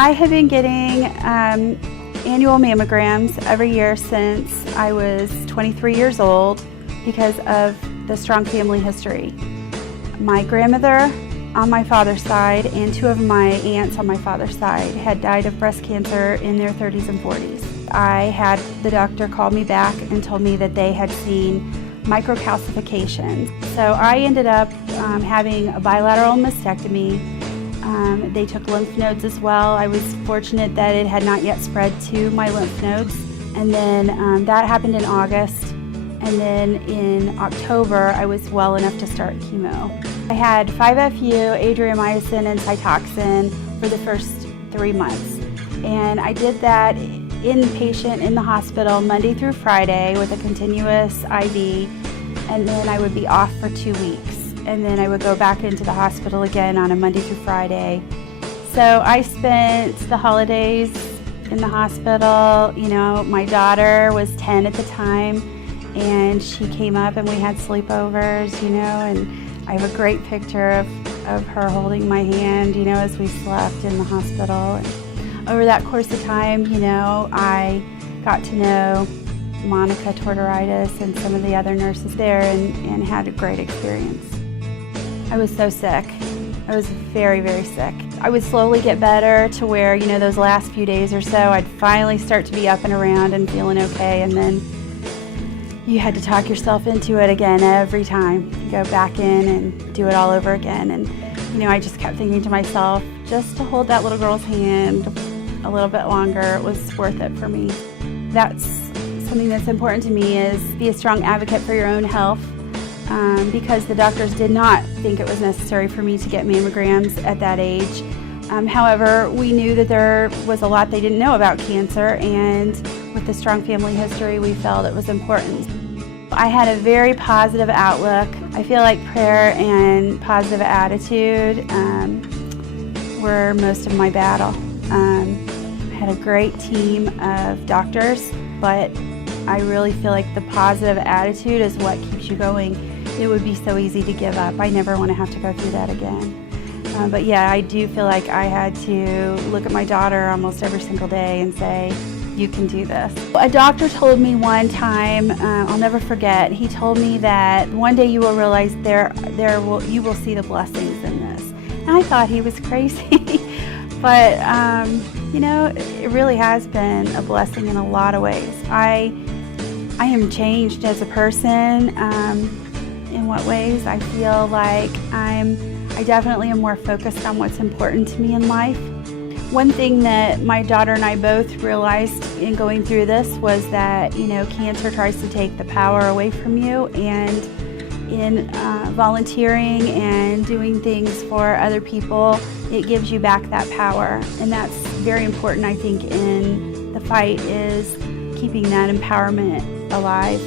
I have been getting annual mammograms every year since I was 23 years old because of the strong family history. My grandmother on my father's side and two of my aunts on my father's side had died of breast cancer in their 30s and 40s. I had the doctor call me back and told me that they had seen microcalcifications. So I ended up having a bilateral mastectomy. They took lymph nodes as well. I was fortunate that it had not yet spread to my lymph nodes. And then that happened in August. And then in October, I was well enough to start chemo. I had 5-FU, adriamycin, and Cytoxan for the first 3 months. And I did that inpatient in the hospital Monday through Friday with a continuous IV. And then I would be off for 2 weeks. And then I would go back into the hospital again on a Monday through Friday. So I spent the holidays in the hospital. You know, my daughter was 10 at the time, and she came up and we had sleepovers, you know, and I have a great picture of her holding my hand, you know, as we slept in the hospital. And over that course of time, you know, I got to know Monica Tortoritis and some of the other nurses there and had a great experience. I was so sick. I was very, very sick. I would slowly get better to where, you know, those last few days or so, I'd finally start to be up and around and feeling okay, and then you had to talk yourself into it again every time. You go back in and do it all over again. And, you know, I just kept thinking to myself, just to hold that little girl's hand a little bit longer, it was worth it for me. That's something that's important to me, is be a strong advocate for your own health. Because the doctors did not think it was necessary for me to get mammograms at that age. However, we knew that there was a lot they didn't know about cancer, and with the strong family history, we felt it was important. I had a very positive outlook. I feel like prayer and positive attitude were most of my battle. I had a great team of doctors, but I really feel like the positive attitude is what keeps you going. It would be so easy to give up. I never want to have to go through that again. But yeah, I do feel like I had to look at my daughter almost every single day and say, you can do this. A doctor told me one time, I'll never forget, he told me that one day you will realize you will see the blessings in this. And I thought he was crazy. But you know, it really has been a blessing in a lot of ways. I am changed as a person. In what ways? I feel like I definitely am more focused on what's important to me in life. One thing that my daughter and I both realized in going through this was that, you know, cancer tries to take the power away from you, and in volunteering and doing things for other people, it gives you back that power. And that's very important, I think, in the fight, is keeping that empowerment alive.